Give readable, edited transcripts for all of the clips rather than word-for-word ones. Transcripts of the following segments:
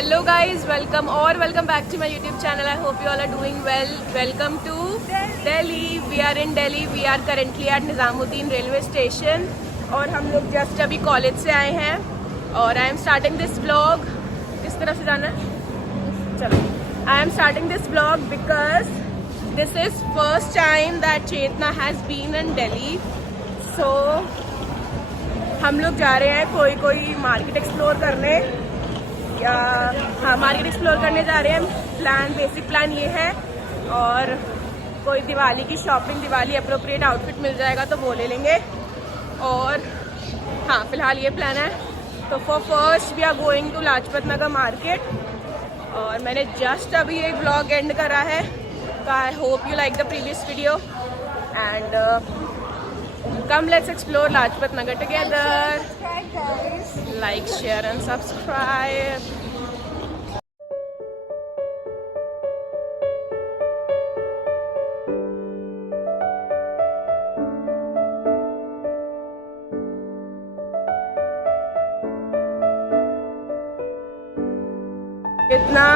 Hello guys, welcome back to my YouTube channel. I hope you all are doing well. Welcome to Delhi. We are in Delhi. We are currently at Nizamuddin railway station. और हम लोग just अभी college से आए हैं और I am starting this blog. किस तरफ से जाना है? चलो. I am starting this blog because this is first time that Chetna has been in Delhi. So हम लोग जा रहे हैं कोई मार्केट एक्सप्लोर करने. हाँ, मार्केट एक्सप्लोर करने जा रहे हैं. बेसिक प्लान ये है. और कोई दिवाली की शॉपिंग, दिवाली अप्रोप्रिएट आउटफिट मिल जाएगा तो वो ले लेंगे. और हाँ, फिलहाल ये प्लान है. तो for first we are going to Lajpat Nagar market. और मैंने जस्ट अभी एक ब्लॉग एंड करा है. तो I hope you like the previous video and come let's explore Lajpat Nagar together. Like, share and subscribe. इतना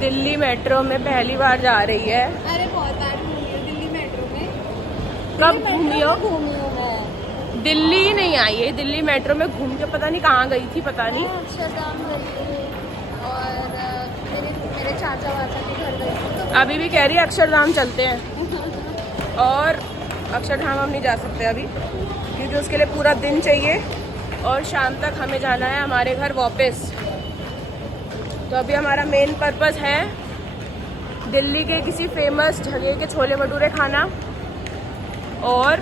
दिल्ली मेट्रो में पहली बार जा रही है. अरे बहुत बार घूमी हो दिल्ली मेट्रो में. कब घूमी हो? मैं दिल्ली नहीं आई है. दिल्ली मेट्रो में घूम के पता नहीं कहाँ गई थी, पता नहीं. अक्षरधाम गई थी और मेरे चाचा वाचा के घर गई थी. तो अभी भी कह रही है अक्षरधाम चलते हैं. और अक्षरधाम हम नहीं जा सकते अभी क्योंकि उसके लिए पूरा दिन चाहिए और शाम तक हमें जाना है हमारे घर वापस. तो अभी हमारा मेन पर्पस है दिल्ली के किसी फेमस जगह के छोले भटूरे खाना और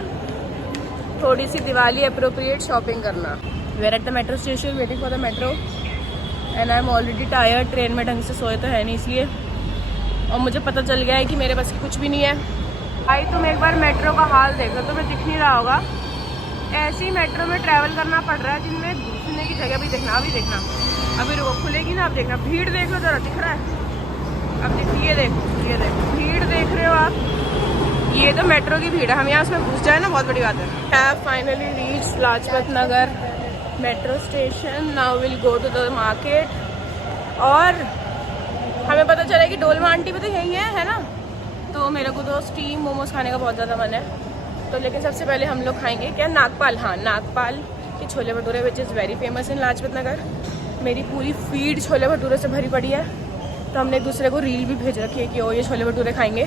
थोड़ी सी दिवाली अप्रोप्रिएट शॉपिंग करना. We are at the metro station waiting for the metro and I am already tired. Train में ढंग से सोए तो है नहीं इसलिए. और मुझे पता चल गया है कि मेरे बस की कुछ भी नहीं है. भाई तुम एक बार मेट्रो का हाल देखो, तुम्हें दिख नहीं रहा होगा. ऐसी मेट्रो में ट्रैवल करना पड़ रहा है जिनमें घुसने की जगह भी देखना. अभी रुको, खुलेगी ना. आप देखना, भीड़ देख लो जरा. दिख रहा है? अब देखिए, ये देखो भीड़ देख रहे हो आप. ये तो मेट्रो की भीड़ है. हम यहाँ उसमें घुस जाए ना, बहुत बड़ी बात है. Have finally reach Lajpat Nagar metro station. Now will go to the market. और हमें पता चला कि डोलमा आंटी भी तो यही है ना. तो मेरे को तो स्टीम मोमोज खाने का बहुत ज़्यादा मन है. तो लेकिन सबसे पहले हम लोग खाएंगे क्या, नागपाल. हाँ, नागपाल के chole bhature which is very famous in Lajpat Nagar. मेरी पूरी फीड छोले भटूरे से भरी पड़ी है. तो हमने एक दूसरे को रील भी भेज रखी है कि ओ ये छोले भटूरे खाएंगे.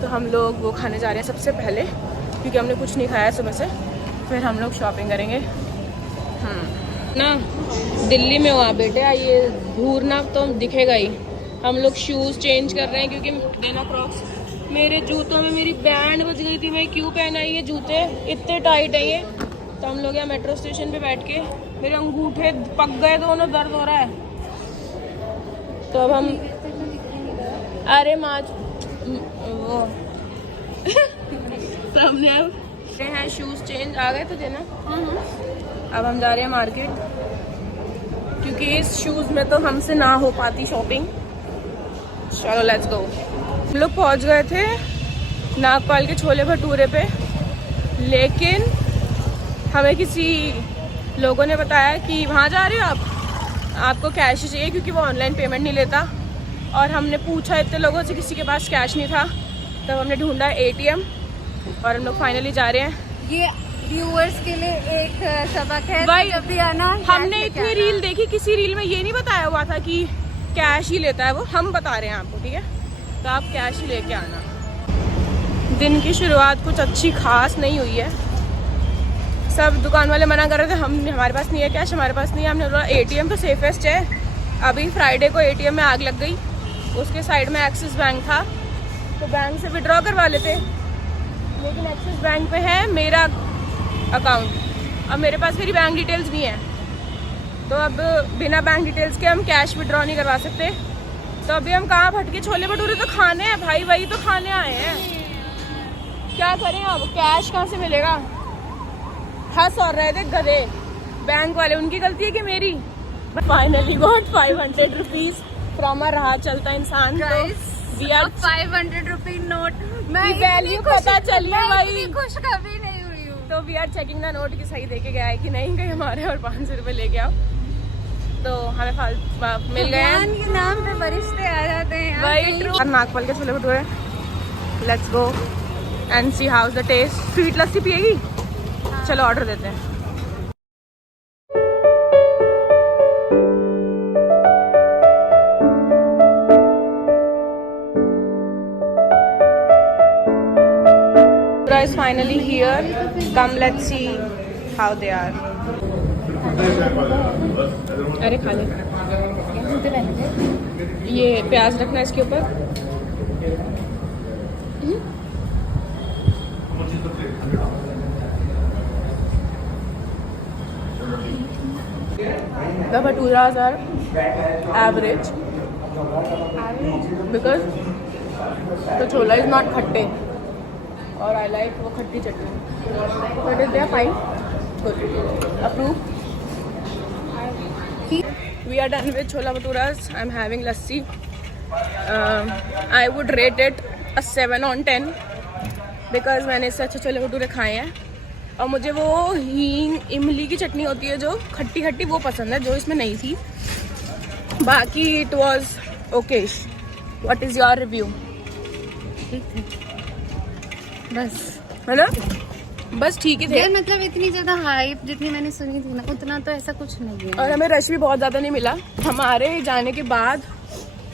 तो हम लोग वो खाने जा रहे हैं सबसे पहले क्योंकि हमने कुछ नहीं खाया सुबह से. फिर हम लोग शॉपिंग करेंगे. ना दिल्ली में हुआ बेटे, ये धूर ना तो दिखेगा ही. हम लोग शूज़ चेंज कर रहे हैं क्योंकि देना क्रॉक्स. मेरे जूतों में मेरी बैंड बज गई थी. मैं क्यों पहना ये जूते, इतने टाइट है ये. तो हम लोग यहाँ मेट्रो स्टेशन पे बैठ के, मेरे अंगूठे पक गए दोनों, दर्द हो रहा है. तो अब हम अरे वो सामने अब हैं शूज़ चेंज. आ गए तुझे ना? अब हम जा रहे हैं मार्केट क्योंकि इस शूज़ में तो हमसे ना हो पाती शॉपिंग. चलो लेट्स गो. हम लोग पहुंच गए थे नागपाल के छोले भटूरे पे, लेकिन हमें किसी लोगों ने बताया कि वहाँ जा रहे हो आपको कैश ही चाहिए क्योंकि वो ऑनलाइन पेमेंट नहीं लेता. और हमने पूछा इतने लोगों से, किसी के पास कैश नहीं था. तब हमने ढूंढा ATM और हम लोग फाइनली जा रहे हैं. ये व्यूअर्स के लिए एक सबक है. भाई जब भी आना, हमने इतनी रील देखी, किसी रील में ये नहीं बताया हुआ था कि कैश ही लेता है वो. हम बता रहे हैं आपको, ठीक है? तो आप कैश ही लेके आना. दिन की शुरुआत कुछ अच्छी खास नहीं हुई है. सब दुकान वाले मना कर रहे थे, हमारे पास नहीं है कैश, हमारे पास नहीं है. हमने बोला ATM तो सेफेस्ट है. अभी फ्राइडे को ATM में आग लग गई. उसके साइड में एक्सिस बैंक था तो बैंक से विड्रॉ करवा लेते, लेकिन एक्सिस बैंक पे है मेरा अकाउंट. अब मेरे पास मेरी बैंक डिटेल्स नहीं है. तो अब बिना बैंक डिटेल्स के हम कैश विड्रॉ नहीं करवा सकते. तो अभी हम कहाँ भटके, छोले भटूरे तो खाने हैं भाई, वही तो खाने आए हैं. क्या करें अब, कैश कहाँ से मिलेगा? हंस और रहे थे गधे बैंक वाले. उनकी गलती है कि मेरी? Finally got 500 rupees from a राह चलता इंसान. We are 500 rupee note. मैं वैल्यू पता चली है भाई. खुश कभी नहीं हुई हूँ. तो we are checking the note कि सही देके गया है कि नहीं, कहीं हमारे और 500 रुपये लेके आओ. तो हमें मिल गए हैं। भगवान के नाम पे फरिश्ते आ जाते हैं यार। वही ट्रू। नागपल के chole bhature, let's go and see how the taste. Sweet lassi पिएगी? चलो ऑर्डर देते हैं। Is finally here. Come, let's see how they are. अरे खा ले। ये प्याज रखना इसके ऊपर। The bhaturas are average because the chola is not khatte. और आई लाइक वो खट्टी chutney. But is they are fine, good, approve. We are done with chola bhaturas. I am having lassi. I would rate it a 7 on 10 because मैंने इससे अच्छे छोले भटूरे खाए हैं। और मुझे वो हींग इमली की चटनी होती है जो खट्टी खट्टी, वो पसंद है, जो इसमें नहीं थी। बाकी it was Okesh. What is your review? बस है ना, बस ठीक ही थे। यार मतलब इतनी ज्यादा हाइप जितनी मैंने सुनी थी ना, उतना तो ऐसा कुछ नहीं है। और हमें रश भी बहुत ज़्यादा नहीं मिला। हमारे जाने के बाद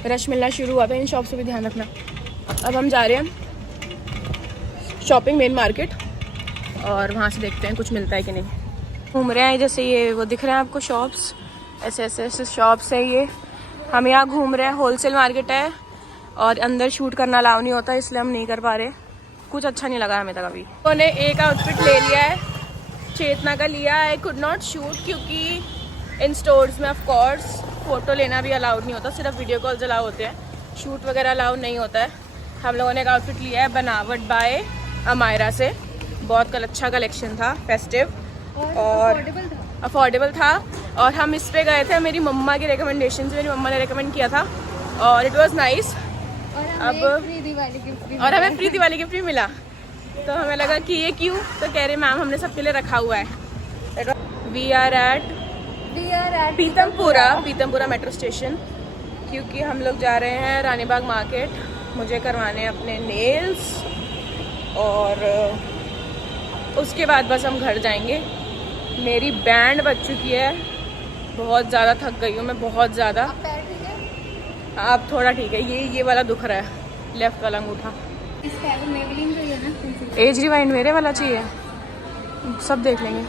रश मिलना शुरू हुआ था। इन शॉप से भी ध्यान रखना। अब हम जा रहे हैं शॉपिंग मेन मार्केट और वहाँ से देखते हैं कुछ मिलता है कि नहीं। घूम रहे हैं, जैसे ये वो दिख रहे हैं आपको शॉप्स, ऐसे ऐसे ऐसे शॉप्स है ये। हम यहाँ घूम रहे हैं, होलसेल मार्केट है और अंदर शूट करना अलाउ नहीं होता, इसलिए हम नहीं कर पा रहे। कुछ अच्छा नहीं लगा हमें तक अभी। उन्होंने एक आउटफिट ले लिया है, चेतना का लिया। आई कुड नॉट शूट क्योंकि इन स्टोर्स में ऑफ कोर्स फ़ोटो लेना भी अलाउड नहीं होता, सिर्फ वीडियो कॉल्स अलाउ होते हैं, शूट वगैरह अलाउड नहीं होता है। हम लोगों ने एक आउटफिट लिया है बनावट बाय अमायरा से। बहुत अच्छा कलेक्शन था, फेस्टिव और अफोर्डेबल था। और हम इस पे गए थे मेरी मम्मा की रिकमेंडेशन से, मेरी मम्मा ने रिकमेंड किया था और इट वॉज नाइस। अब फ्री दिवाली गिफ्ट और हमें फ्री दिवाली गिफ्ट भी मिला, तो हमें लगा कि ये क्यों, तो कह रहे मैम हमने सबके लिए रखा हुआ है। We are at Pitampura metro station, क्योंकि हम लोग जा रहे हैं रानी बाग मार्केट। मुझे करवाने अपने नेल्स और उसके बाद बस हम घर जाएंगे। मेरी बैंड बज चुकी है, बहुत ज़्यादा थक गई हूँ मैं, बहुत ज़्यादा। अब थोड़ा ठीक है। ये वाला दुख रहा है, लेफ्ट वाला अंगूठा। एज रिवाइंड मेरे वाला चाहिए, सब देख लेंगे।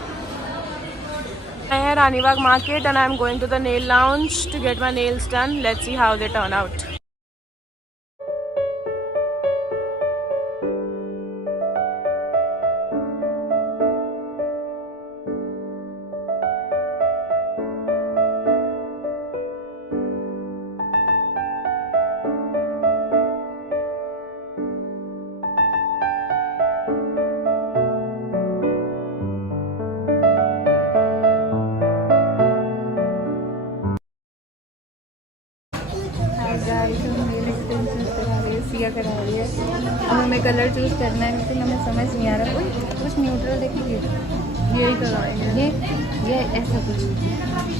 मैं है Rani Bagh market and I am going to the nail lounge to get my nails done. Let's see how they turn out. Siya करा रही है। अब हमें कलर चूज करना है, लेकिन हमें समझ नहीं आ रहा। कुछ न्यूट्रल देखिए, यही करवाएंगे। ये ऐसा कुछ ये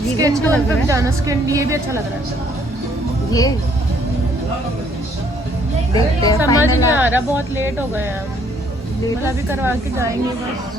भी स्किन अच्छा टोन लग पे रहा भी है। जाना, स्किन ये भी अच्छा लग रहा है। ये देखते हैं समझ final नहीं आप। आ रहा, बहुत लेट हो गए हैं हम। मतलब अभी करवा के जाएंगे बस।